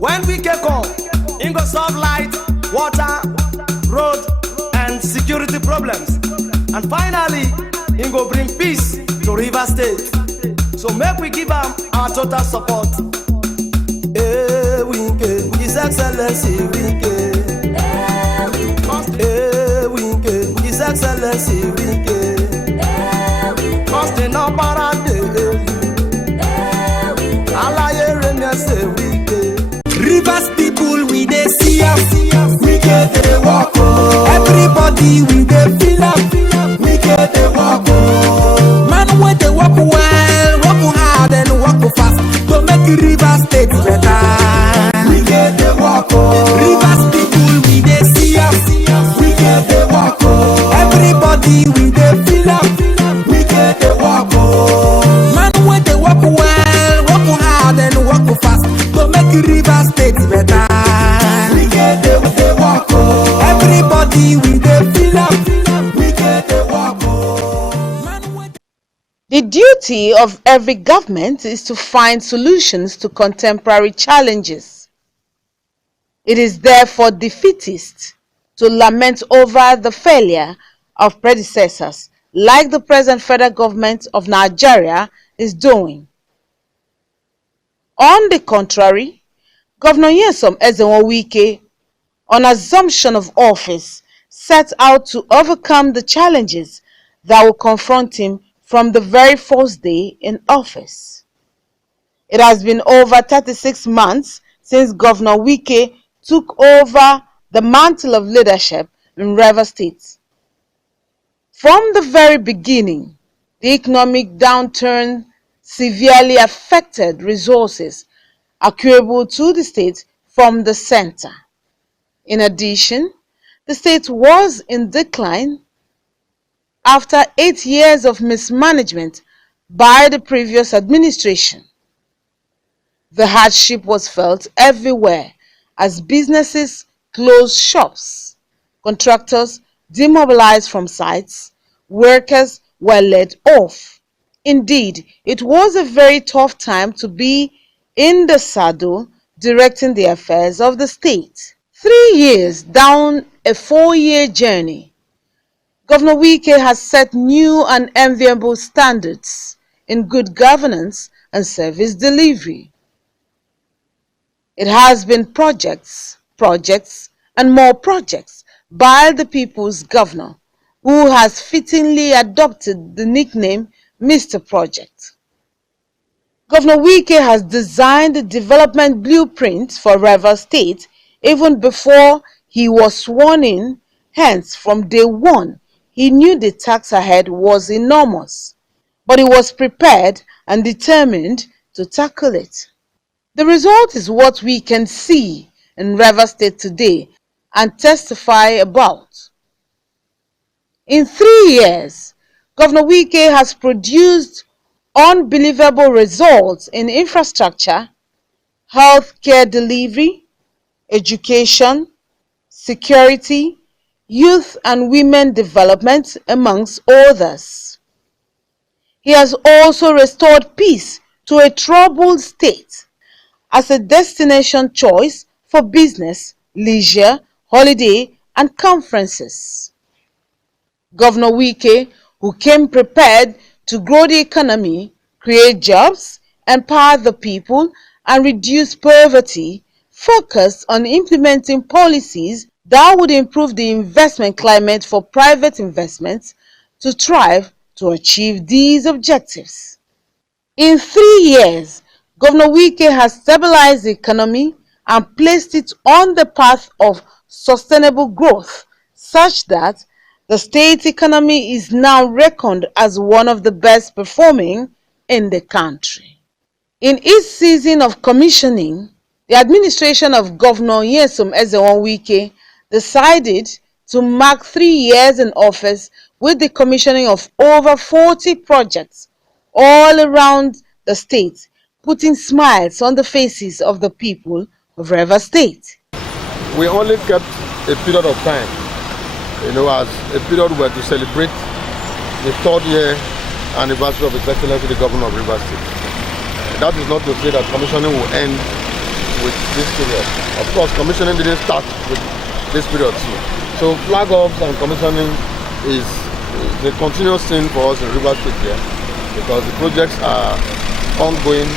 When we get on, it go solve light, water, road, and security problems. And finally, it go bring peace to River State. So make we give them our total support. Winke, His Excellency Winke. Winke, His Excellency Winke. First in our parade. Rivers people, we dey see us. We get the walk. Everybody we dey feel up. We get the walk. Man, when they walk well, walk hard and walk fast to make River State better. We get the walk. Rivers people, we dey see us. We get the walk. Everybody we dey feel up. We get the walk. Man, when they walk well, walk hard and walk fast to make River State better. We get the walk. Everybody we dey feel up. We get the walk. The duty of every government is to find solutions to contemporary challenges. It is therefore defeatist to lament over the failure of predecessors like the present federal government of Nigeria is doing. On the contrary, Governor Nyesom Ezenwo-Wike, on assumption of office, set out to overcome the challenges that will confront him from the very first day in office. It has been over 36 months since Governor Wike took over the mantle of leadership in Rivers State. From the very beginning, the economic downturn severely affected resources accruable to the state from the center. In addition, the state was in decline after 8 years of mismanagement by the previous administration. The hardship was felt everywhere as businesses closed shops, contractors demobilized from sites, workers were laid off. Indeed, it was a very tough time to be in the saddle directing the affairs of the state. 3 years down a 4-year journey, Governor Wike has set new and enviable standards in good governance and service delivery. It has been projects, and more projects by the people's governor, who has fittingly adopted the nickname Mr. Project. Governor Wike has designed the development blueprint for Rivers State even before he was sworn in. Hence, from day one, he knew the task ahead was enormous, but he was prepared and determined to tackle it. The result is what we can see in Rivers State today and testify about. In 3 years, Governor Wike has produced unbelievable results in infrastructure, healthcare delivery, education, security, youth and women development, amongst others. He has also restored peace to a troubled state as a destination choice for business, leisure, holiday, and conferences. Governor Wike, who came prepared to grow the economy, create jobs, empower the people, and reduce poverty, focused on implementing policies that would improve the investment climate for private investments to thrive to achieve these objectives. In 3 years, Governor Wike has stabilized the economy and placed it on the path of sustainable growth, such that the state economy is now reckoned as one of the best performing in the country. In its season of commissioning, the administration of Governor Nyesom Ezenwo-Wike decided to mark 3 years in office with the commissioning of over 40 projects all around the state, putting smiles on the faces of the people of Rivers State. We only kept a period of time, as a period where to celebrate the 3rd year anniversary of His Excellency the Governor of Rivers State. That is not to say that commissioning will end with this period. Of course, commissioning didn't start with this period too. So flag offs and commissioning is a continuous thing for us in Rivers State here, because the projects are ongoing,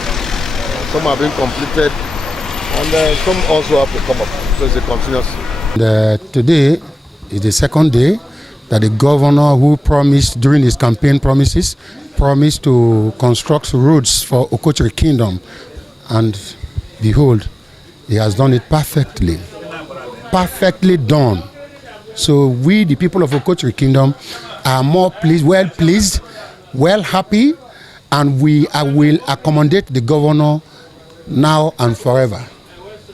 some are being completed, and some also have to come up. So it's a continuous thing. Today is the second day that the governor, who promised during his campaign promised to construct roads for Okochiri Kingdom, and behold, he has done it perfectly done. So we, the people of Okochiri Kingdom, are more pleased, well happy, and we will accommodate the governor now and forever.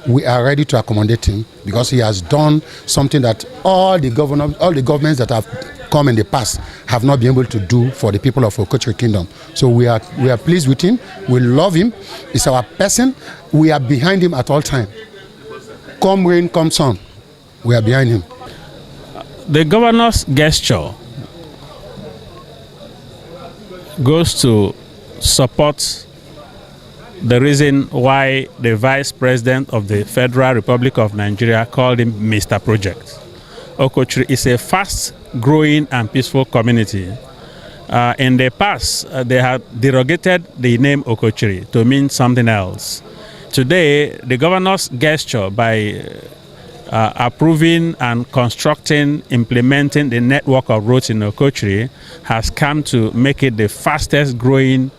We are ready to accommodate him because he has done something that all the governments that have come in the past have not been able to do for the people of Okochiri Kingdom. So we are pleased with him. We love him. He's our person. We are behind him at all times. Come rain, come sun, we are behind him. The governor's gesture goes to support the reason why the Vice President of the Federal Republic of Nigeria called him Mr. Project. Okochiri is a fast-growing and peaceful community. In the past, they had derogated the name Okochiri to mean something else. Today, the governor's gesture by approving and constructing, implementing the network of roads in Okochiri has come to make it the fastest growing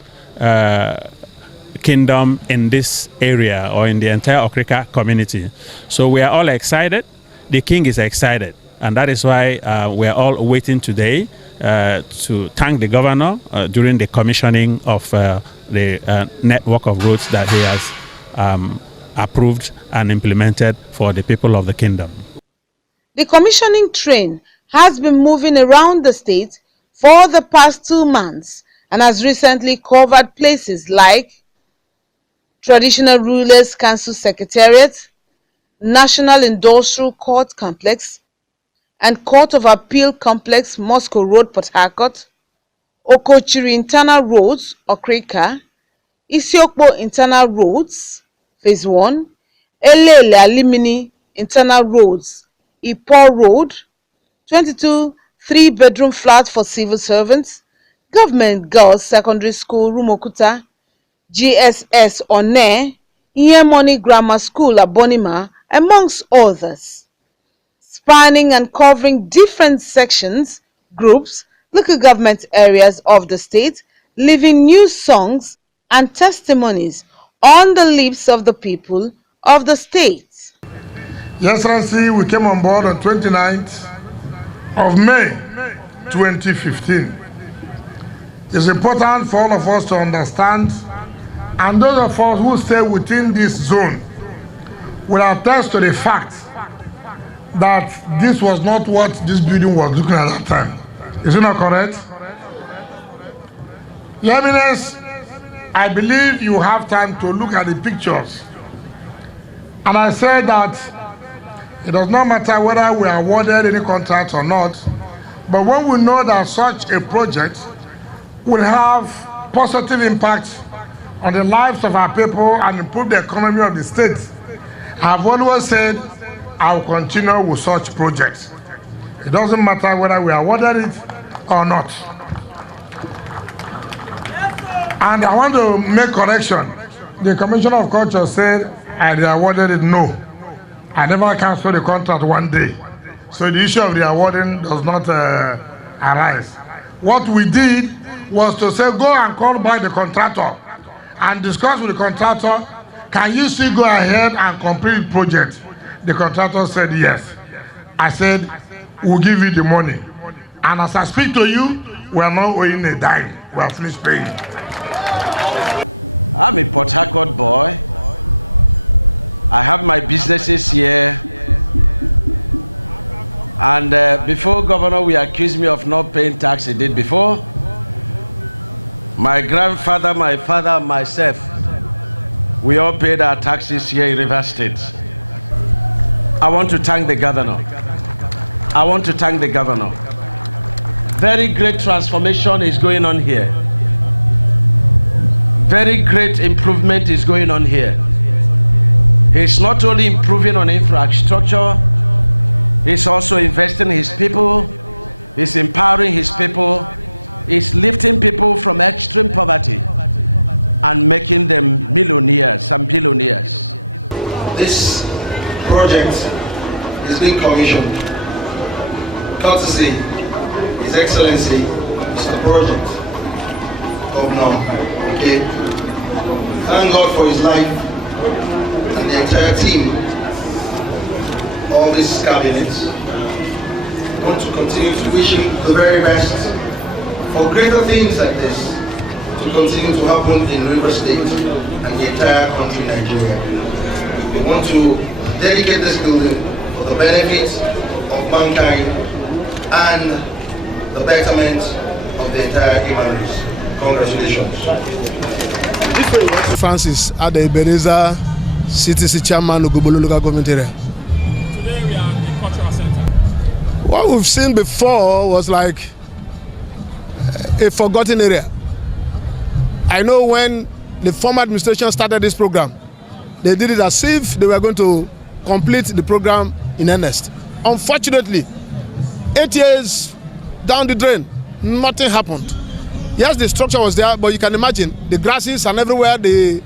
kingdom in this area or in the entire Okrika community. So we are all excited. The king is excited. And that is why we are all waiting today to thank the governor during the commissioning of the network of roads that he has approved and implemented for the people of the kingdom. The commissioning train has been moving around the state for the past 2 months and has recently covered places like Traditional Rulers Council Secretariat, National Industrial Court Complex, and Court of Appeal Complex, Moscow Road, Port Harcourt, Okochiri Internal Roads, Okrika, Isiokpo Internal Roads, Phase 1, Elele Alimini Internal Roads, Ipo Road, 22 3-bedroom flats for civil servants, Government Girls Secondary School, Rumokuta, GSS One, Iyemoni Grammar School, Abonima, amongst others. Spanning and covering different sections, groups, local government areas of the state, leaving new songs and testimonies on the lips of the people of the state. Your Excellency, we came on board on 29th of May 2015. It's important for all of us to understand, and those of us who stay within this zone will attest to the fact that this was not what this building was looking at that time. Is it not correct? Your Eminence, I believe you have time to look at the pictures. And I said that it does not matter whether we are awarded any contract or not, but when we know that such a project will have positive impact on the lives of our people and improve the economy of the state, I've always said I will continue with such projects. It doesn't matter whether we are awarded it or not. And I want to make correction. The Commissioner of Culture said I awarded it. No. I never canceled the contract one day. So the issue of the awarding does not arise. What we did was to say, go and call back the contractor and discuss with the contractor, can you still go ahead and complete the project? The contractor said yes. I said, we'll give you the money. And as I speak to you, we are not owing a dime. We are finished paying. I'm a Port Harcourt boy. I have my businesses here. And before Governor will accuse me of not paying tax he did before, my grandfather, my father, and myself, we all paid our taxes here in Rivers State. I want to thank the governor. I want to thank the governor. Very great transformation is going on here. Very great improvement is going on here. He's not only improving on infrastructure, he's also investing in his people, he's empowering his people, he's lifting people from extreme poverty and making them millionaires and billionaires. This project is being commissioned courtesy His Excellency Mr. Project Governor. Okay. Thank God for his life and the entire team of this cabinet. I want to continue to wish him the very best for greater things like this to continue to happen in Rivers State and the entire country, Nigeria. We want to dedicate this building for the benefit of mankind and the betterment of the entire human race. Congratulations. Francis Adebereza, CTC Chairman of Gobolo Local Government Area. Today we are in the cultural center. What we've seen before was like a forgotten area. I know when the former administration started this program, they did it as if they were going to complete the program in earnest. Unfortunately, 8 years down the drain, nothing happened. Yes, the structure was there, but you can imagine the grasses and everywhere the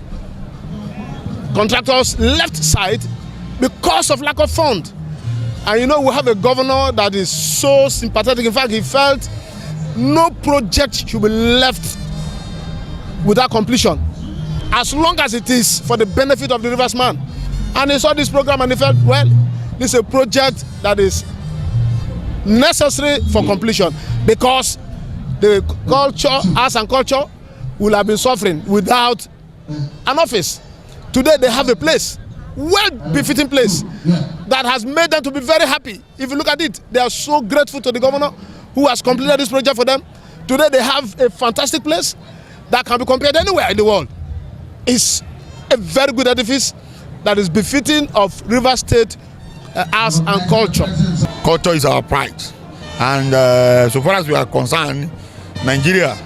contractors left site because of lack of fund. And you know, we have a governor that is so sympathetic. In fact, he felt no project should be left without completion, as long as it is for the benefit of the Rivers man. And he saw this program and he felt, well, this is a project that is necessary for completion, because the culture, arts and culture will have been suffering without an office. Today they have a place, well befitting place, that has made them to be very happy. If you look at it, they are so grateful to the governor who has completed this project for them. Today they have a fantastic place that can be compared anywhere in the world. It's a very good edifice that is befitting of River State arts and culture. Culture is our pride, and so far as we are concerned, Nigeria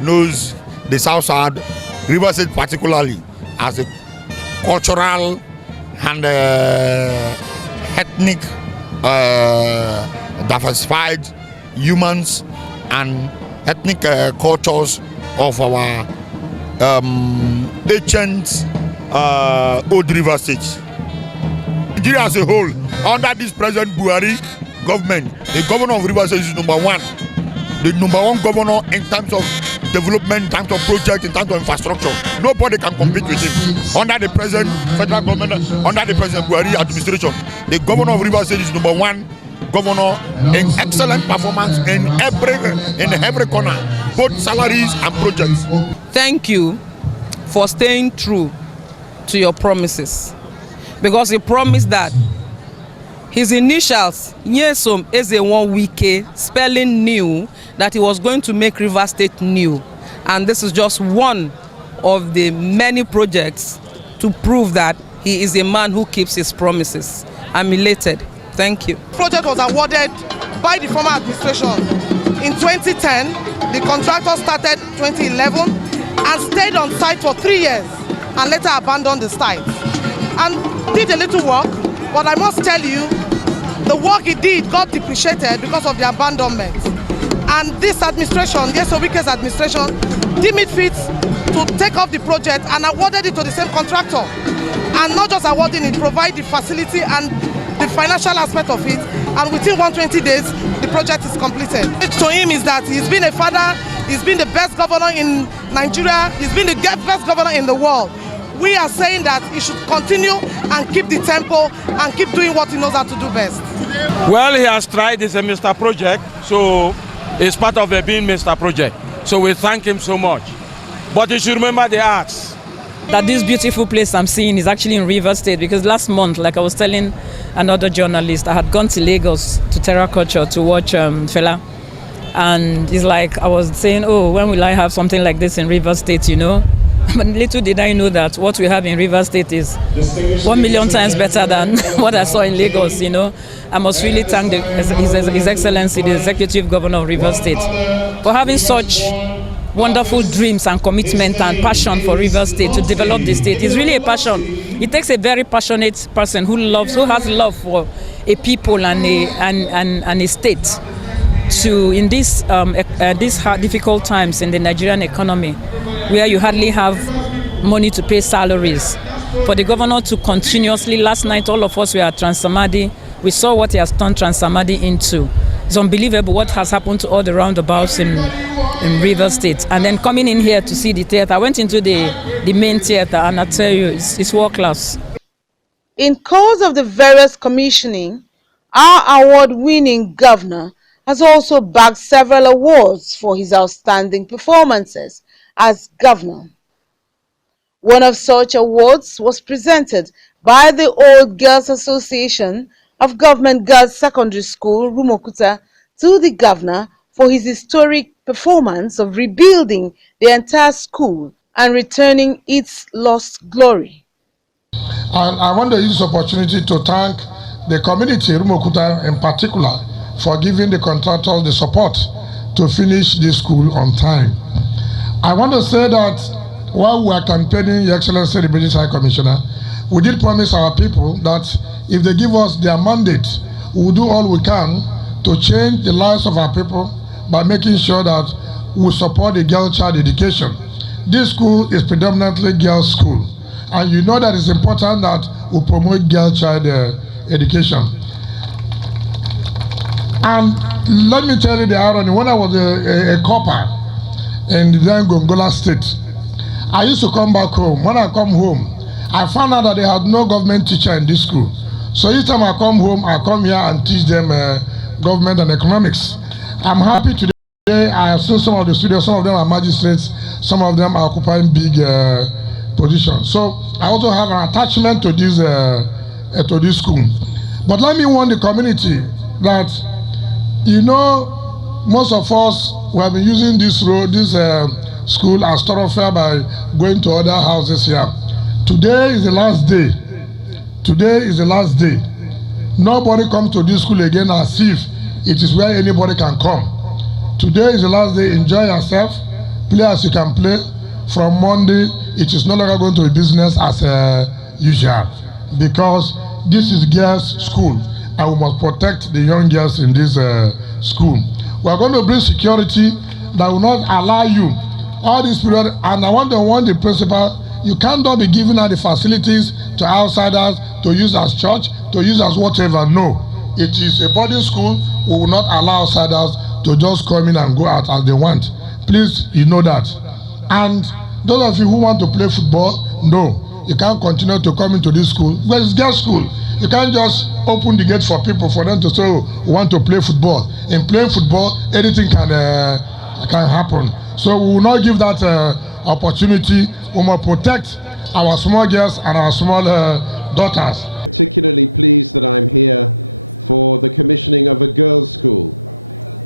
knows the South Side, River State particularly, as a cultural and ethnic diversified humans and ethnic cultures of our ancient old River State. Nigeria as a whole, under this present Buhari government, the governor of River State is number one governor in terms of development, in terms of projects, in terms of infrastructure. Nobody can compete with him. Under the present federal government, under the present Buhari administration, the governor of River State is number one governor in excellent performance in every corner, both salaries and projects. Thank you for staying true to your promises, because you promised that his initials, Nyesom Eze1 Wike, spelling new, that he was going to make River State new. And this is just one of the many projects to prove that he is a man who keeps his promises. I'm elated. Thank you. The project was awarded by the former administration in 2010. The contractor started 2011 and stayed on site for 3 years and later abandoned the site and did a little work. But I must tell you, the work he did got depreciated because of the abandonment. And this administration, Nyesom Wike's administration, deemed it fit to take off the project and awarded it to the same contractor. And not just awarding it, provide the facility and the financial aspect of it. And within 120 days, the project is completed. To him is that he's been a father, he's been the best governor in Nigeria, he's been the best governor in the world. We are saying that he should continue and keep the tempo and keep doing what he knows how to do best. Well, he has tried. It's a Mr. Project, so it's part of a being Mr. Project. So we thank him so much. But you should remember the arts. That this beautiful place I'm seeing is actually in River State, because last month, like I was telling another journalist, I had gone to Lagos to Terra Culture to watch Fela. And it's like I was saying, oh, when will I have something like this in River State, you know? But little did I know that what we have in River State is 1 million times better than what I saw in Lagos, you know. I must really thank His Excellency, the Executive Governor of River State, for having such wonderful dreams and commitment and passion for Rivers State to develop the state. It's really a passion. It takes a very passionate person who has love for a people and a state to, in these difficult times in the Nigerian economy, where you hardly have money to pay salaries, for the governor to continuously, last night all of us were at Transamadi, we saw what he has turned Transamadi into. It's unbelievable what has happened to all the roundabouts in Rivers State. And then coming in here to see the theater, I went into the main theater, and I tell you, it's world class. In course of the various commissioning, our award-winning governor has also bagged several awards for his outstanding performances as governor. One of such awards was presented by the Old Girls Association of Government Girls Secondary School, Rumuokwuta, to the governor for his historic performance of rebuilding the entire school and returning its lost glory. And I want to use this opportunity to thank the community, Rumuokwuta in particular, for giving the contractors the support to finish this school on time. I want to say that while we are campaigning Your Excellency the British High Commissioner, we did promise our people that if they give us their mandate, we will do all we can to change the lives of our people by making sure that we support the girl child education. This school is predominantly girls' school, and you know that it's important that we promote girl child education. And let me tell you the irony, when I was a copper in the then Gongola State, I used to come back home. When I come home, I found out that they had no government teacher in this school. So each time I come home, I come here and teach them government and economics. I'm happy today. I have seen some of the students, some of them are magistrates, some of them are occupying big positions. So I also have an attachment to this school. But let me warn the community that, you know, most of us, we have been using this road, this school as thoroughfare by going to other houses here. Today is the last day. Today is the last day. Nobody comes to this school again as if it is where anybody can come. Today is the last day. Enjoy yourself. Play as you can play. From Monday, it is no longer going to be business as usual, because this is girls' school and we must protect the young girls in this school. We are going to bring security that will not allow you all this period, and I want to warn the principal, you cannot be giving out the facilities to outsiders to use as church, to use as whatever. No, it is a boarding school. We will not allow outsiders to just come in and go out as they want. Please, you know that. And those of you who want to play football, no, you can't continue to come into this school. Well, it's girls' school. You can't just open the gate for people for them to say, oh, we want to play football. In playing football, anything can happen. So we will not give that opportunity. We must protect our small girls and our small daughters. Particularly pleased that I'm here for the commissioning of a girls' school.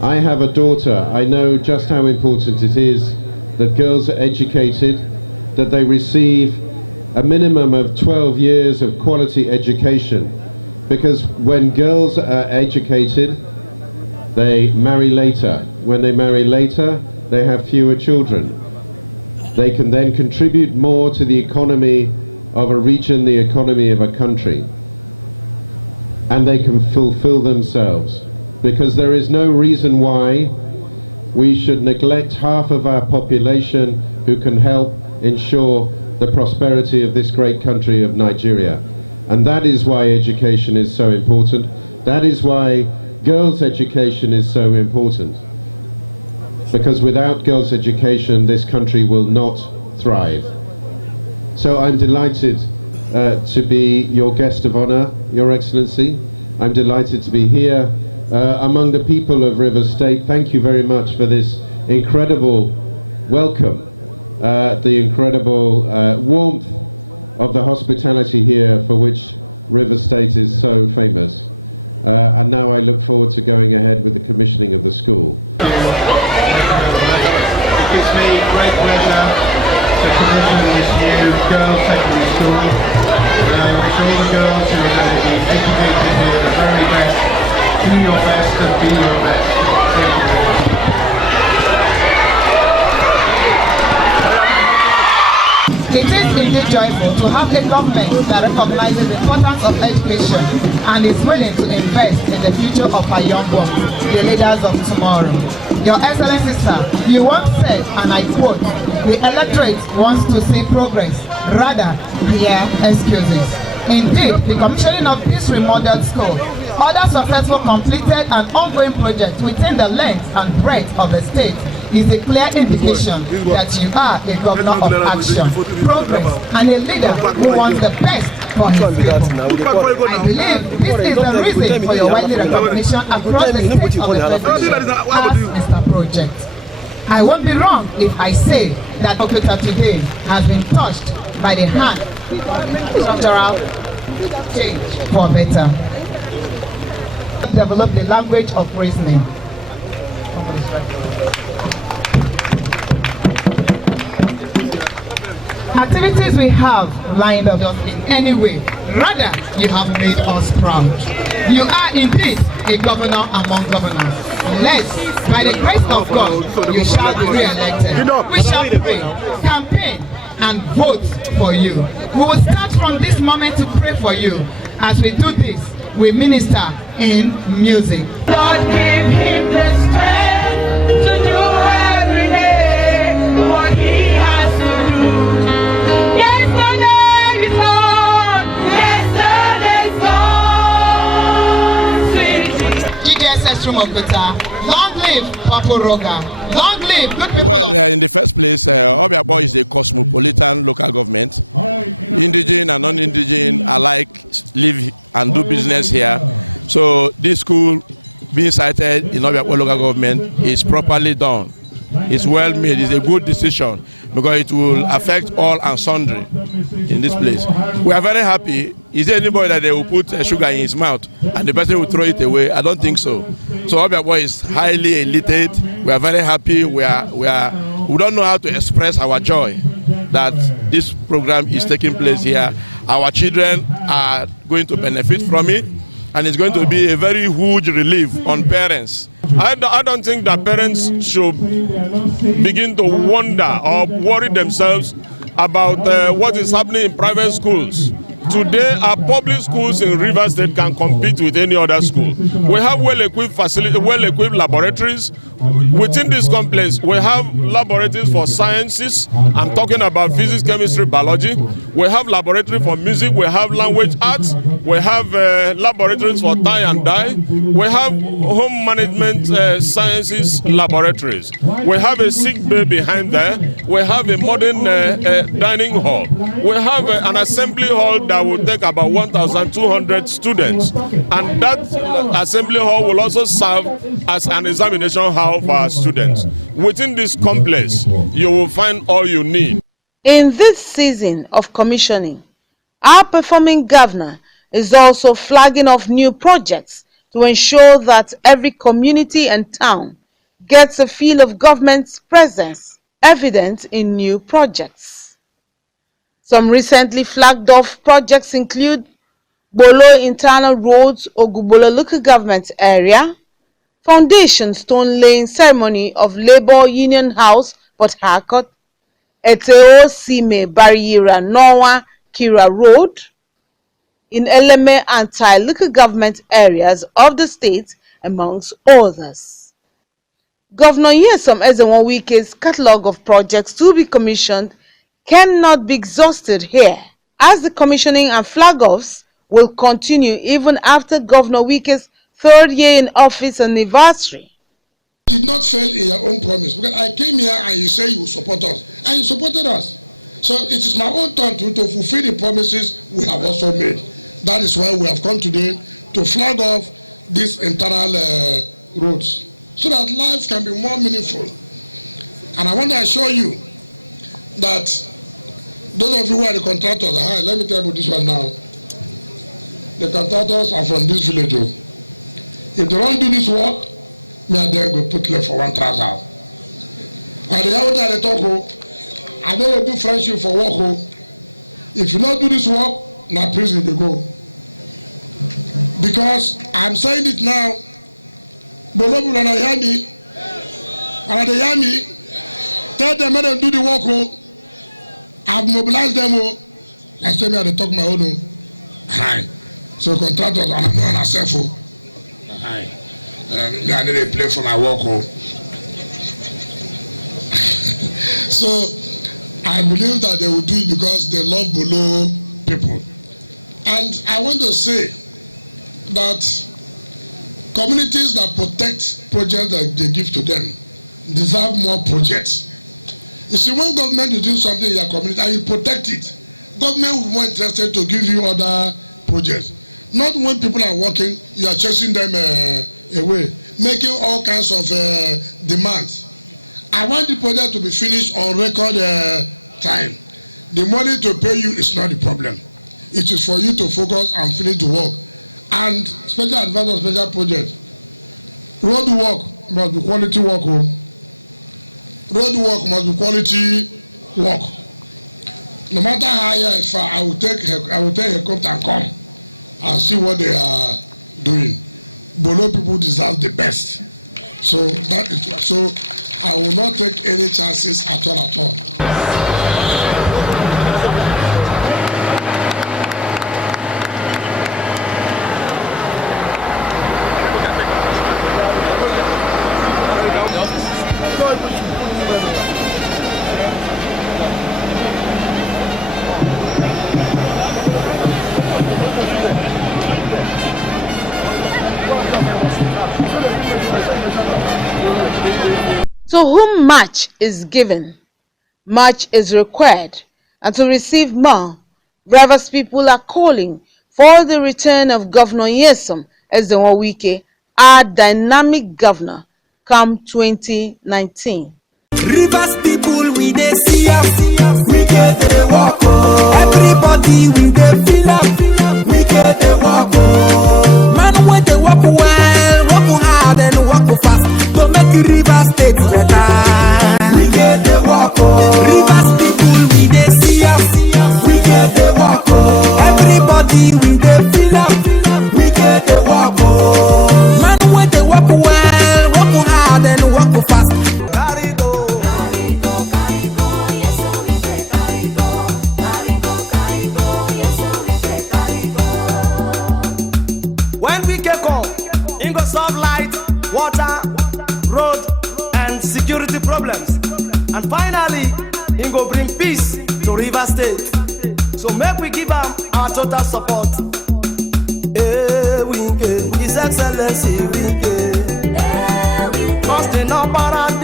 I have a daughter. I know just how important it is that girls are educated, that they receive a minimum of 12 years of quality education, because when girls are educated, they marry later. When they marry later, they have fewer children. They can then contribute more to the economy of a region, the economy of a country, and they can fulfill themselves, because there is no reason why we should neglect half of our population who can help ensure the prosperity of this great country of Nigeria. And that is why education is so important. That is why girls' education is so important. Because without girls' education, this country will not thrive. So I'm delighted to be your guest of honor, Your Excellency. I'm delighted to be here among the people of Rivers State. Thank you very much for this incredible welcome, the incredible warmth of the hospitality here, for which Rivers State is so famous. And now I look forward to going ahead with the commissioning of the school. It gives me great pleasure to commission this new girls' secondary school. And I wish all the girls who are going to be educated here the very best. Do your best and be your best. Thank you very much. indeed joyful to have a government that recognizes the importance of education and is willing to invest in the future of our young ones, the leaders of tomorrow. Your Excellency, sir, you once said, and I quote, "The electorate wants to see progress, rather hear excuses." Indeed, the commissioning of this remodeled school, other successful completed and ongoing projects within the length and breadth of the state is a clear indication that you are a governor of action, progress, and a leader who wants the best for his people. I believe this is the reason for your widely recognition across the state of the Federation as Mr. Project. I won't be wrong if I say that Okita today has been touched by the hand of structural change for better. Develop the language of reasoning. Activities we have lined up in any way, rather you have made us proud. You are indeed a governor among governors. Let, by the grace of God, you shall be re-elected. We shall pray, campaign, and vote for you. We will start from this moment to pray for you. As we do this, we minister in music. God give him the strength to do every day what he has to do. Yesterday is gone, yesterday's gone. GDSS Room of Better. Long live Papa Roga. Long live good people. Well, in the first place, Obiabo is a cosmopolitan local government. Indigene and non-indigene alike live and do business here. So this school being cited in Obiabo local government is properly done. It's well made. It's a good decision because it will affect all and sundry in this place. We are very happy. Is there anybody that they will put sugar in his mouth and the person will throw it away? I don't think so. So Obiabo is highly elated. We are very happy. We don't know how to express our joy that this program is taking place here. Our children are going to benefit from it, and it's going to be a very huge relief on parents. I don't think that parents should begin to wonder or worry themselves about what is happening in private schools. Today, our public schools in Rivers State can compete with any other school. We have well-equipped facilities, well-equipped laboratories. Within this complex, we have laboratories for sciences. I'm talking about physics, chemistry, biology. We have laboratory for music. We have language arts. We have laboratories for tie and dye. We have home management sciences laboratories. We have a sick bay behind there. We have a modern dining hall. We have an assembly hall that will take about 1,200 students, and that assembly hall will also serve as an examination hall for our students. Within this complex, you will find all you need. In this season of commissioning, our performing governor is also flagging off new projects to ensure that every community and town gets a feel of government's presence evident in new projects. Some recently flagged off projects include Bolo Internal Roads, Ogubola Local Government Area, Foundation Stone Laying Ceremony of Labour Union House, Port Harcourt, Eteo Sime Barriera Norwa Kira Road, in Eleme and Tai local government areas of the state, amongst others. Governor Nyesom Ezenwo-Wike's catalogue of projects to be commissioned cannot be exhausted here, as the commissioning and flag-offs will continue even after Governor Wike's third year in office anniversary. You did not fail in your own promise, because I came here and you say you will support us, and you supported us. So it is my own turn to fulfill the promises we have also made. That is why we have come today to flag off these internal roads, so that life can be more meaningful. And I want to assure you that those of you who are the contractors, let me tell you this one now. The contractors are from this village. If they don't do this work, me and them go put left for one trouser. And the other they talk, and then they do friendship for work. If you don't do this work, now prison they go. Because I'm saying it now, but nobody will hear me. And they hear me. Tell them, let them do the work. I've mobilized them all. I say me I dey talk my own. Aye. So contractors and I'm not myself. Aye. Me I need to play for my work. So I believe that they will do it because they love Bolo people. And I want to say that communities that protect projects that they give to them deserve more projects. You see, when government is doing something in your community and you protect it, government will be more interested to give you other projects. Not when people are working, you are chasing them away, making all kinds of demands. I want the project to be finished on record time. The money to pay you is not the problem. It is for you to focus and finish the work. And special advice on special project. Road work must be quality work. Road work must be quality work. No matter how far, I will take helicopter and come and see what they are doing. Bolo people deserve the best. So that is so. I will not take any chances at all. To whom much is given, much is required, and to receive more, Rivers people are calling for the return of Governor Nyesom Ezenwo Wike, our dynamic governor, come 2019. Rivers people, we dey see am, we get the walk. Everybody we dey feel am, we get the walk. Man when they walk well, walk hard and walk fast to make Rivers State better. We get the walk. Rivers people, we dey see am, we get the walk. Everybody we dey feel am, we get the walk. Man when they walk well, walk hard and walk fast. Solve light, water, road, and security problems. And finally, he go bring peace to Rivers State. So make we give him our total support. Wike, His Excellency Wike. First in number and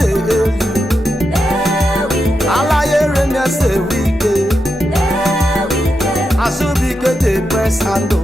Alaye Renese Wike. Asubike the press and